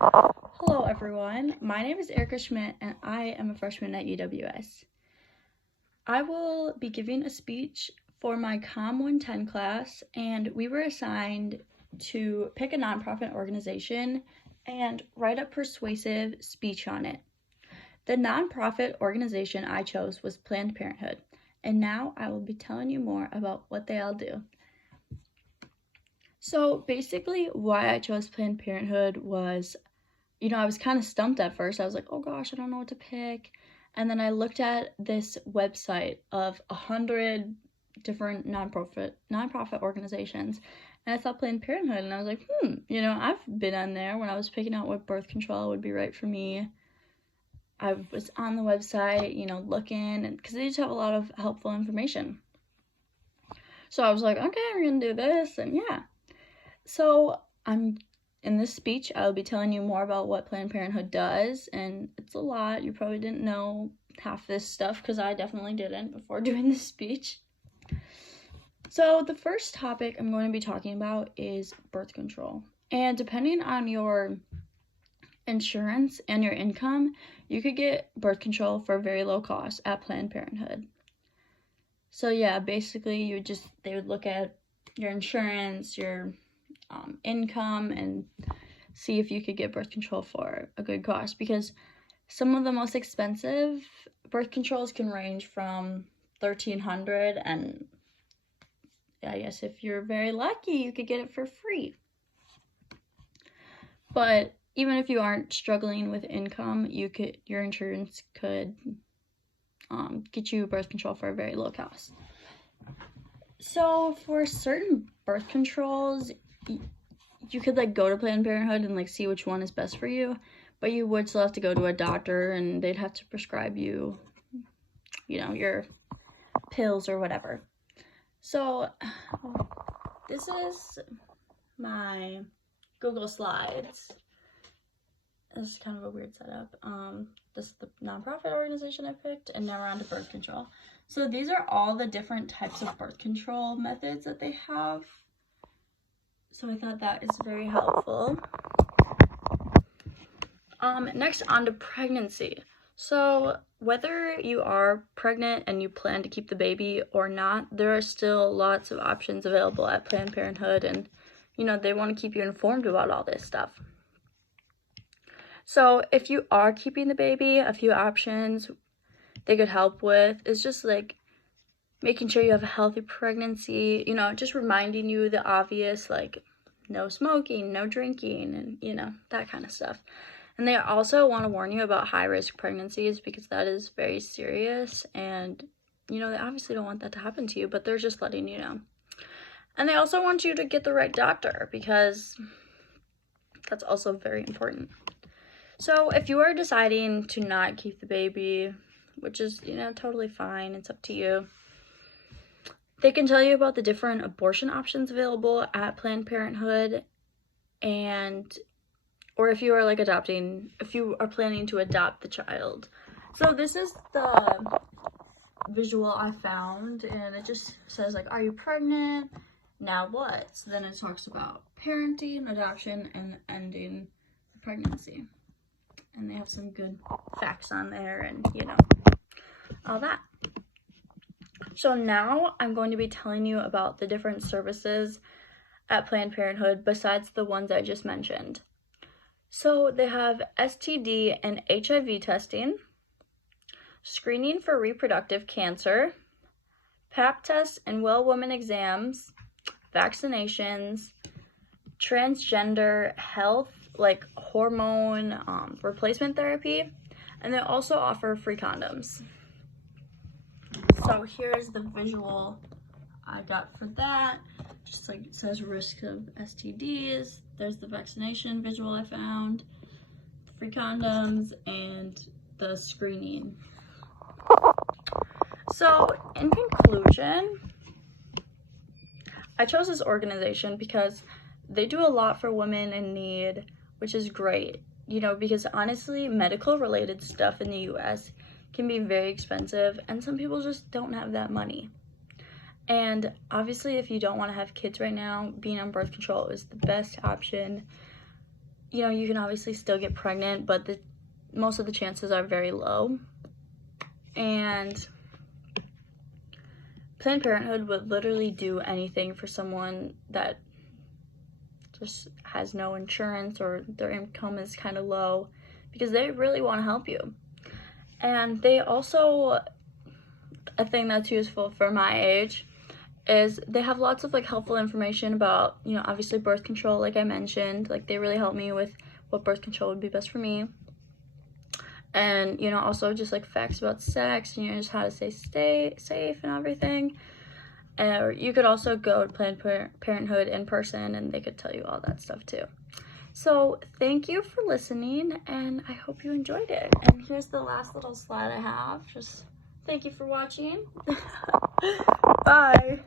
Hello everyone, my name is Erica Schmidt and I am a freshman at UWS. I will be giving a speech for my COM 110 class, and we were assigned to pick a nonprofit organization and write a persuasive speech on it. The nonprofit organization I chose was Planned Parenthood, and now I will be telling you more about what they all do. So basically why I chose Planned Parenthood was, I was kind of stumped at first. I was like, oh gosh, I don't know what to pick. And then I looked at this website of 100 different nonprofit organizations, and I thought Planned Parenthood, and I was like, I've been on there when I was picking out what birth control would be right for me. I was on the website, looking, and because they just have a lot of helpful information. So I was like, okay, we're gonna do this, and yeah. So in this speech, I'll be telling you more about what Planned Parenthood does, and it's a lot. You probably didn't know half this stuff, because I definitely didn't before doing this speech. So the first topic I'm going to be talking about is birth control. And depending on your insurance and your income, you could get birth control for very low cost at Planned Parenthood. So yeah, basically they would look at your insurance, your income, and see if you could get birth control for a good cost, because some of the most expensive birth controls can range from $1,300, and I guess if you're very lucky, you could get it for free. But even if you aren't struggling with income, your insurance could get you birth control for a very low cost. So for certain birth controls, you could go to Planned Parenthood and see which one is best for you, but you would still have to go to a doctor, and they'd have to prescribe you, your pills or whatever. So this is my Google Slides. This is kind of a weird setup. This is the nonprofit organization I picked, and now we're on to birth control. So these are all the different types of birth control methods that they have. So I thought that is very helpful. Next, on to pregnancy. So whether you are pregnant and you plan to keep the baby or not, there are still lots of options available at Planned Parenthood, and they want to keep you informed about all this stuff. So if you are keeping the baby, a few options they could help with is just making sure you have a healthy pregnancy, just reminding you the obvious, no smoking, no drinking, and that kind of stuff. And they also want to warn you about high-risk pregnancies, because that is very serious, and they obviously don't want that to happen to you, but they're just letting you know. And they also want you to get the right doctor, because that's also very important. So if you are deciding to not keep the baby, which is totally fine, it's up to you, they can tell you about the different abortion options available at Planned Parenthood, or if you are if you are planning to adopt the child. So this is the visual I found, and it just says are you pregnant? Now what? So then it talks about parenting, adoption, and ending the pregnancy. And they have some good facts on there, and all that. So now I'm going to be telling you about the different services at Planned Parenthood besides the ones I just mentioned. So they have STD and HIV testing, screening for reproductive cancer, Pap tests and well woman exams, vaccinations, transgender health, hormone replacement therapy, and they also offer free condoms. So here's the visual I got for that. Just it says risk of STDs. There's the vaccination visual I found, the free condoms, and the screening. So in conclusion, I chose this organization because they do a lot for women in need, which is great, because honestly, medical related stuff in the US can be very expensive, and some people just don't have that money. And obviously, if you don't want to have kids right now, being on birth control is the best option. you know, you can obviously still get pregnant, but most of the chances are very low. And Planned Parenthood would literally do anything for someone that just has no insurance or their income is kind of low, because they really want to help you. And they also, a thing that's useful for my age is they have lots of like helpful information about, you know, obviously birth control, like I mentioned. Like they really help me with what birth control would be best for me. And, you know, also just like facts about sex, you know, just how to stay safe and everything. Or you could also go to Planned Parenthood in person and they could tell you all that stuff too. So thank you for listening, and I hope you enjoyed it. And here's the last little slide I have. Just thank you for watching. Bye.